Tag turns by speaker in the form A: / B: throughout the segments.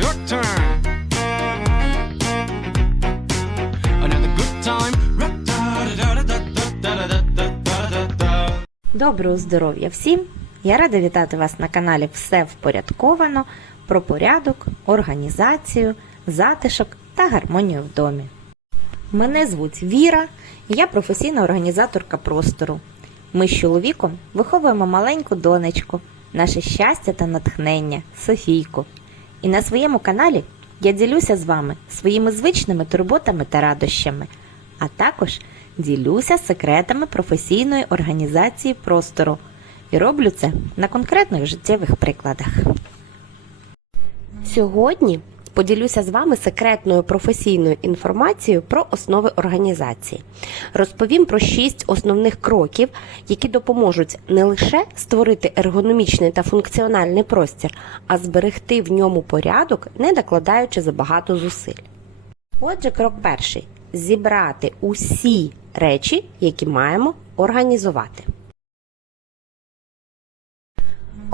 A: Your turn.
B: Доброго здоров'я всім! Я рада вітати вас на каналі Все впорядковано про порядок, організацію, затишок та гармонію в домі. Мене звуть Віра, я професійна організаторка простору. Ми з чоловіком виховуємо маленьку донечку, наше щастя та натхнення Софійку. І на своєму каналі я ділюся з вами своїми звичними турботами та радощами, а також ділюся секретами професійної організації простору і роблю це на конкретних життєвих прикладах. Сьогодні поділюся з вами секретною професійною інформацією про основи організації. Розповім про шість основних кроків, які допоможуть не лише створити ергономічний та функціональний простір, а зберегти в ньому порядок, не докладаючи забагато зусиль. Отже, крок перший зібрати усі речі, які маємо організувати.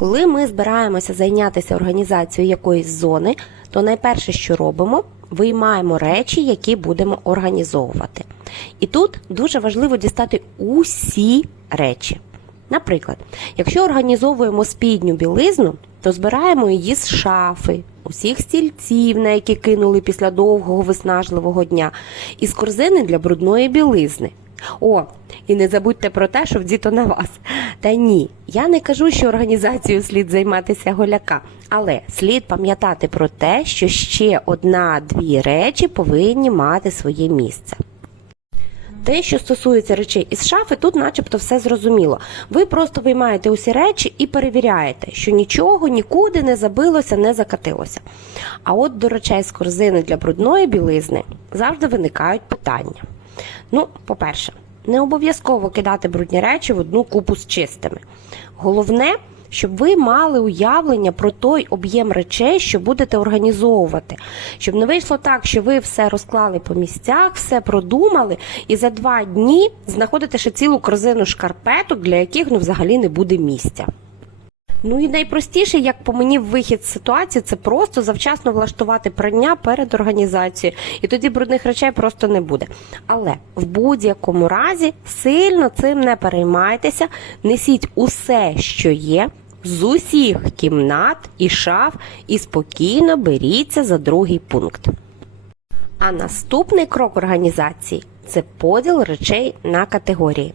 B: Коли ми збираємося зайнятися організацією якоїсь зони, то найперше, що робимо, виймаємо речі, які будемо організовувати. І тут дуже важливо дістати усі речі. Наприклад, якщо організовуємо спідню білизну, то збираємо її з шафи, усіх стільців, на які кинули після довгого виснажливого дня, і з корзини для брудної білизни. О, і не забудьте про те, що вдіто на вас. Та ні, я не кажу, що організацією слід займатися голяка, але слід пам'ятати про те, що ще одна-дві речі повинні мати своє місце. Те, що стосується речей із шафи, тут начебто все зрозуміло. Ви просто виймаєте усі речі і перевіряєте, що нічого нікуди не забилося, не закатилося. А от до речей з корзини для брудної білизни завжди виникають питання. Ну, по-перше, не обов'язково кидати брудні речі в одну купу з чистими. Головне, щоб ви мали уявлення про той об'єм речей, що будете організовувати. Щоб не вийшло так, що ви все розклали по місцях, все продумали, і за два дні знаходите ще цілу корзину шкарпеток, для яких ну взагалі не буде місця. Ну і найпростіше, як по мені вихід з ситуації, це просто завчасно влаштувати прання перед організацією, і тоді брудних речей просто не буде. Але в будь-якому разі сильно цим не переймайтеся, несіть усе, що є. З усіх кімнат і шаф і спокійно беріться за другий пункт. А наступний крок організації це поділ речей на категорії.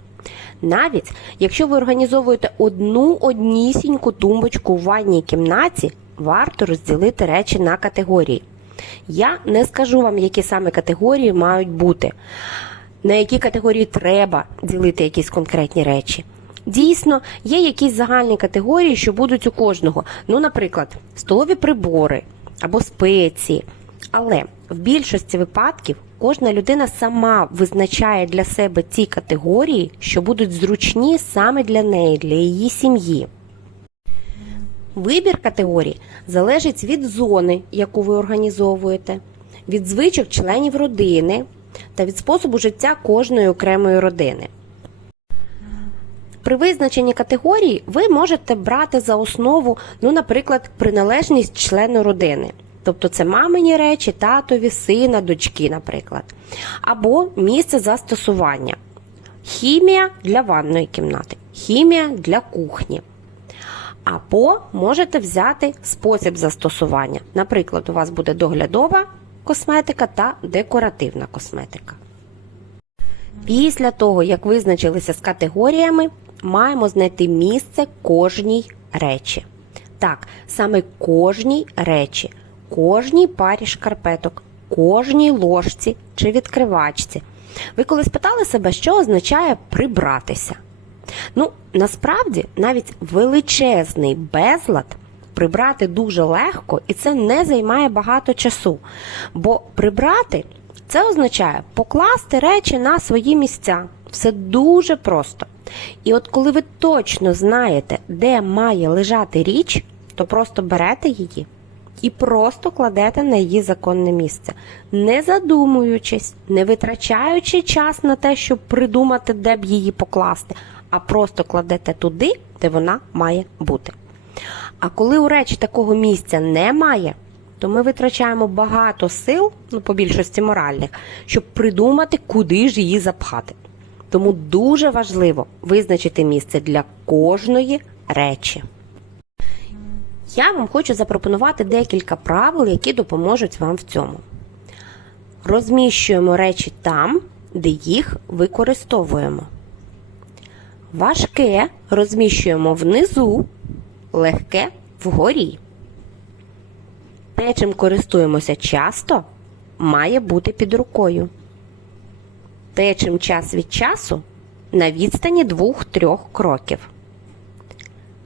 B: Навіть якщо ви організовуєте одну однісіньку тумбочку у ванній кімнаті, варто розділити речі на категорії. Я не скажу вам, які саме категорії мають бути, на які категорії треба ділити якісь конкретні речі. Дійсно, є якісь загальні категорії, що будуть у кожного. Ну, наприклад, столові прибори або спеції. Але в більшості випадків кожна людина сама визначає для себе ті категорії, що будуть зручні саме для неї, для її сім'ї. Вибір категорій залежить від зони, яку ви організовуєте, від звичок членів родини та від способу життя кожної окремої родини. При визначенні категорії ви можете брати за основу, ну, наприклад, приналежність члену родини. Тобто це мамині речі, татові, сина, дочки, наприклад. Або місце застосування. Хімія для ванної кімнати, хімія для кухні. Або можете взяти спосіб застосування. Наприклад, у вас буде доглядова косметика та декоративна косметика. Після того, як визначилися з категоріями, маємо знайти місце кожній речі. Так, саме кожній речі, кожній парі шкарпеток, кожній ложці чи відкривачці. Ви колись питали себе, що означає прибратися? Ну, насправді, навіть величезний безлад прибрати дуже легко, і це не займає багато часу. Бо прибрати це означає покласти речі на свої місця. Все дуже просто. І от коли ви точно знаєте, де має лежати річ, то просто берете її і просто кладете на її законне місце, не задумуючись, не витрачаючи час на те, щоб придумати, де б її покласти, а просто кладете туди, де вона має бути. А коли у речі такого місця немає, то ми витрачаємо багато сил, ну по більшості моральних, щоб придумати, куди ж її запхати. Тому дуже важливо визначити місце для кожної речі. Я вам хочу запропонувати декілька правил, які допоможуть вам в цьому. Розміщуємо речі там, де їх використовуємо. Важке розміщуємо внизу, легке вгорі. Те, чим користуємося часто, має бути під рукою. Те, чим час від часу на відстані 2-3 кроків.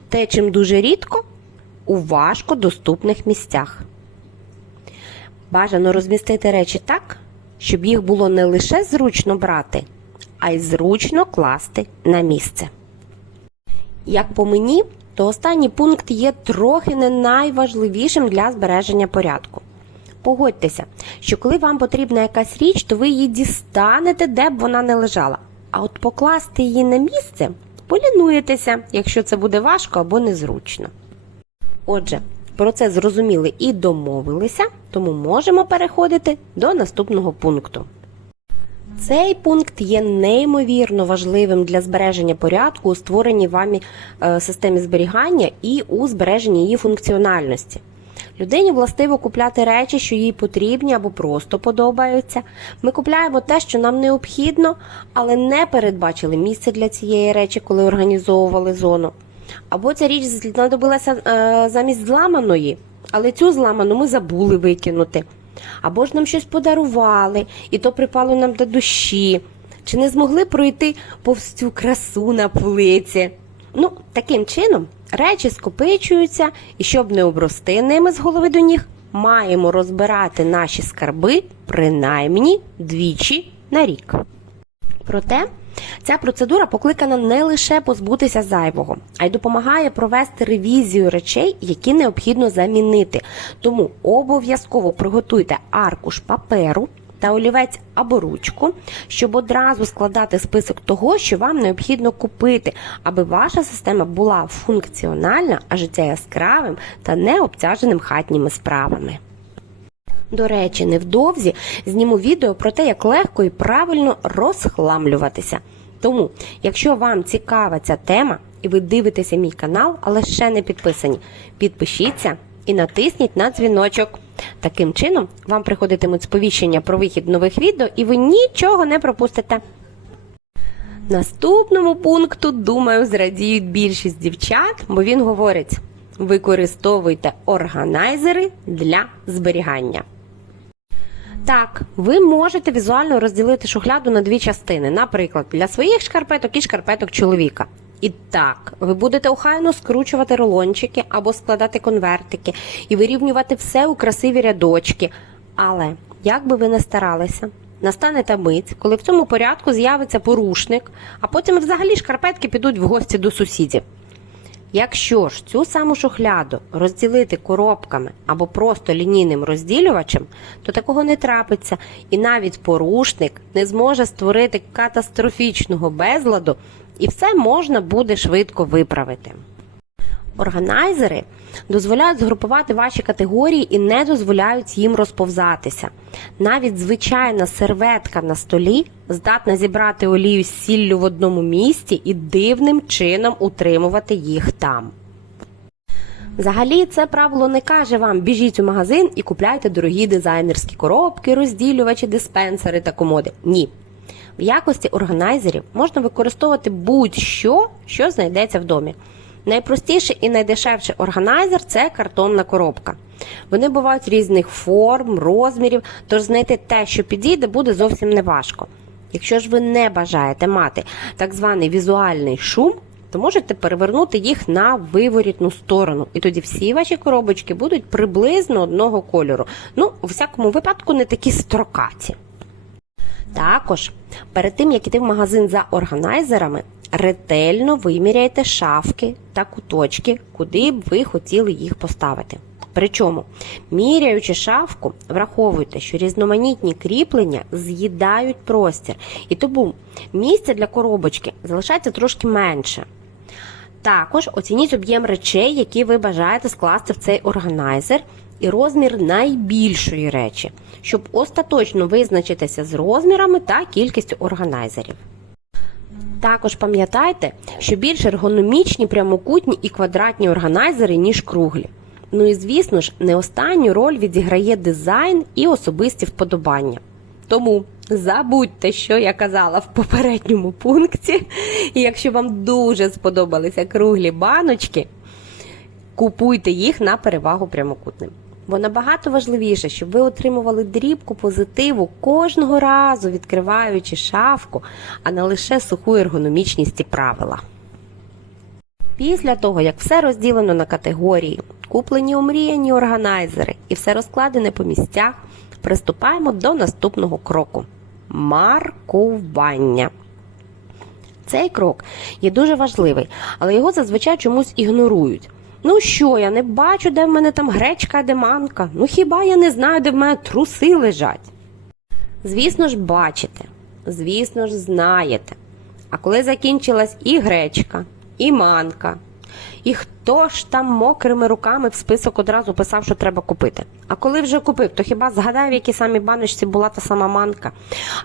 B: Те, чим дуже рідко у важко доступних місцях. Бажано розмістити речі так, щоб їх було не лише зручно брати, а й зручно класти на місце. Як по мені, то останній пункт є трохи не найважливішим для збереження порядку. Погодьтеся, що коли вам потрібна якась річ, то ви її дістанете, де б вона не лежала. А от покласти її на місце полінуєтеся, якщо це буде важко або незручно. Отже, про це зрозуміли і домовилися, тому можемо переходити до наступного пункту. Цей пункт є неймовірно важливим для збереження порядку у створеній вами е, системі зберігання і у збереженні її функціональності. Людині властиво купляти речі, що їй потрібні або просто подобаються. Ми купляємо те, що нам необхідно, але не передбачили місце для цієї речі, коли організовували зону. Або ця річ знадобилася е, замість зламаної, але цю зламану ми забули викинути. Або ж нам щось подарували, і то припало нам до душі. Чи не змогли пройти повз цю красу на полиці? Ну, таким чином речі скопичуються, і щоб не обрости ними з голови до ніг, маємо розбирати наші скарби принаймні двічі на рік. Проте ця процедура покликана не лише позбутися зайвого, а й допомагає провести ревізію речей, які необхідно замінити. Тому обов'язково приготуйте аркуш паперу та олівець або ручку, щоб одразу складати список того, що вам необхідно купити, аби ваша система була функціональна, а життя яскравим та не обтяженим хатніми справами. До речі, невдовзі зніму відео про те, як легко і правильно розхламлюватися. Тому, якщо вам цікава ця тема і ви дивитеся мій канал, але ще не підписані, підпишіться і натисніть на дзвіночок. Таким чином вам приходитимуть сповіщення про вихід нових відео, і ви нічого не пропустите. Наступному пункту, думаю, зрадіють більшість дівчат, бо він говорить: використовуйте органайзери для зберігання. Так, ви можете візуально розділити шухляду на дві частини, наприклад, для своїх шкарпеток і шкарпеток чоловіка. І так, ви будете охайно скручувати рулончики або складати конвертики і вирівнювати все у красиві рядочки. Але як би ви не старалися, настане та мить, коли в цьому порядку з'явиться порушник, а потім взагалі шкарпетки підуть в гості до сусідів. Якщо ж цю саму шухляду розділити коробками або просто лінійним розділювачем, то такого не трапиться, і навіть порушник не зможе створити катастрофічного безладу, і все можна буде швидко виправити. Органайзери дозволяють згрупувати ваші категорії і не дозволяють їм розповзатися. Навіть звичайна серветка на столі здатна зібрати олію з сіллю в одному місці і дивним чином утримувати їх там. Взагалі, це правило не каже вам біжіть у магазин і купляйте дорогі дизайнерські коробки, розділювачі, диспенсери та комоди. Ні. В якості органайзерів можна використовувати будь-що, що знайдеться в домі. Найпростіший і найдешевший органайзер це картонна коробка. Вони бувають різних форм, розмірів, тож знайти те, що підійде, буде зовсім неважко. Якщо ж ви не бажаєте мати так званий візуальний шум, то можете перевернути їх на виворітну сторону, і тоді всі ваші коробочки будуть приблизно одного кольору. Ну, у всякому випадку, не такі строкаті. Також перед тим, як іти в магазин за органайзерами, ретельно виміряйте шафки та куточки, куди б ви хотіли їх поставити. Причому, міряючи шафку, враховуйте, що різноманітні кріплення з'їдають простір, і тому місця для коробочки залишається трошки менше. Також оцініть об'єм речей, які ви бажаєте скласти в цей органайзер, і розмір найбільшої речі, щоб остаточно визначитися з розмірами та кількістю органайзерів. Також пам'ятайте, що більш ергономічні прямокутні і квадратні органайзери, ніж круглі. Ну і звісно ж, не останню роль відіграє дизайн і особисті вподобання. Тому забудьте, що я казала в попередньому пункті. І якщо вам дуже сподобалися круглі баночки, купуйте їх на перевагу прямокутним. Бо набагато важливіше, щоб ви отримували дрібку позитиву кожного разу, відкриваючи шафку, а не лише суху ергономічність і правила. Після того, як все розділено на категорії, куплені омріяні органайзери і все розкладене по місцях, приступаємо до наступного кроку маркування. Цей крок є дуже важливий, але його зазвичай чомусь ігнорують. Ну що, я не бачу, де в мене там гречка, де манка. Ну хіба я не знаю, де в мене труси лежать? Звісно ж, бачите, звісно ж, знаєте. А коли закінчилась і гречка, і манка, і хто ж там мокрими руками в список одразу писав, що треба купити? А коли вже купив, то хіба згадав, в якій самій баночці була та сама манка?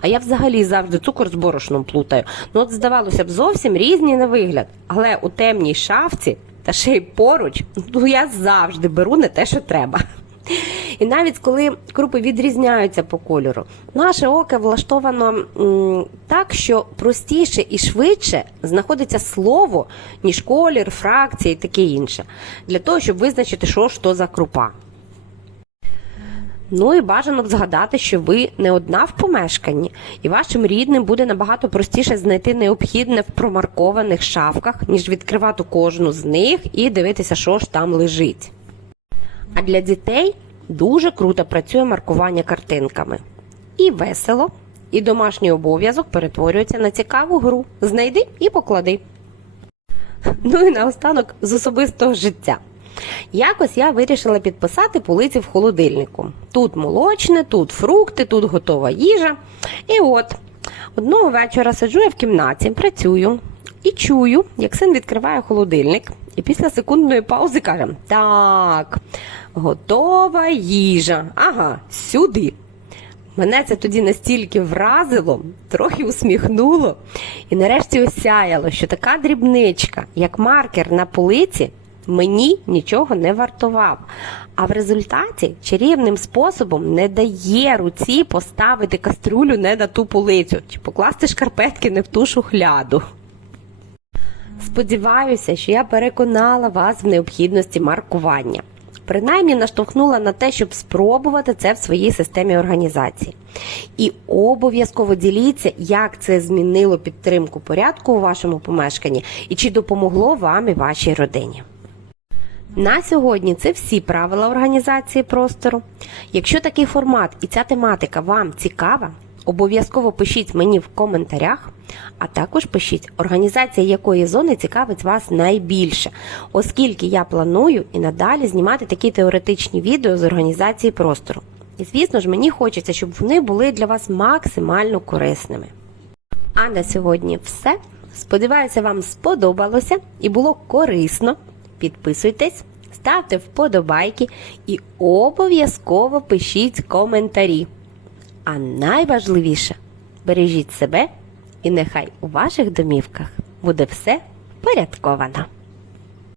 B: А я взагалі завжди цукор з борошном плутаю. Ну от здавалося б, зовсім різні на вигляд. Але у темній шафці та ще й поруч, ну я завжди беру не те, що треба. І навіть коли крупи відрізняються по кольору, наше око влаштовано м, так, що простіше і швидше знаходиться слово, ніж колір, фракція і таке інше, для того, щоб визначити, що ж то за крупа. Ну і бажано б згадати, що ви не одна в помешканні, і вашим рідним буде набагато простіше знайти необхідне в промаркованих шафках, ніж відкривати кожну з них і дивитися, що ж там лежить. А для дітей дуже круто працює маркування картинками. І весело, і домашній обов'язок перетворюється на цікаву гру. Знайди і поклади. Ну і наостанок з особистого життя. Якось я вирішила підписати полиці в холодильнику. Тут молочне, тут фрукти, тут готова їжа. І от одного вечора сиджу я в кімнаті, працюю і чую, як син відкриває холодильник, і після секундної паузи каже: Так, готова їжа. Ага, сюди. Мене це тоді настільки вразило, трохи усміхнуло, і нарешті осяяло, що така дрібничка, як маркер на полиці, мені нічого не вартував. А в результаті чарівним способом не дає руці поставити каструлю не на ту полицю чи покласти шкарпетки не в ту шухляду. Сподіваюся, що я переконала вас в необхідності маркування. Принаймні наштовхнула на те, щоб спробувати це в своїй системі організації. І обов'язково діліться, як це змінило підтримку порядку у вашому помешканні і чи допомогло вам і вашій родині. На сьогодні це всі правила організації простору. Якщо такий формат і ця тематика вам цікава, обов'язково пишіть мені в коментарях, а також пишіть, організація якої зони цікавить вас найбільше, оскільки я планую і надалі знімати такі теоретичні відео з організації простору. І звісно ж, мені хочеться, щоб вони були для вас максимально корисними. А на сьогодні все. Сподіваюся, вам сподобалося і було корисно. Підписуйтесь, ставте вподобайки і обов'язково пишіть коментарі. А найважливіше бережіть себе, і нехай у ваших домівках буде все порядковано.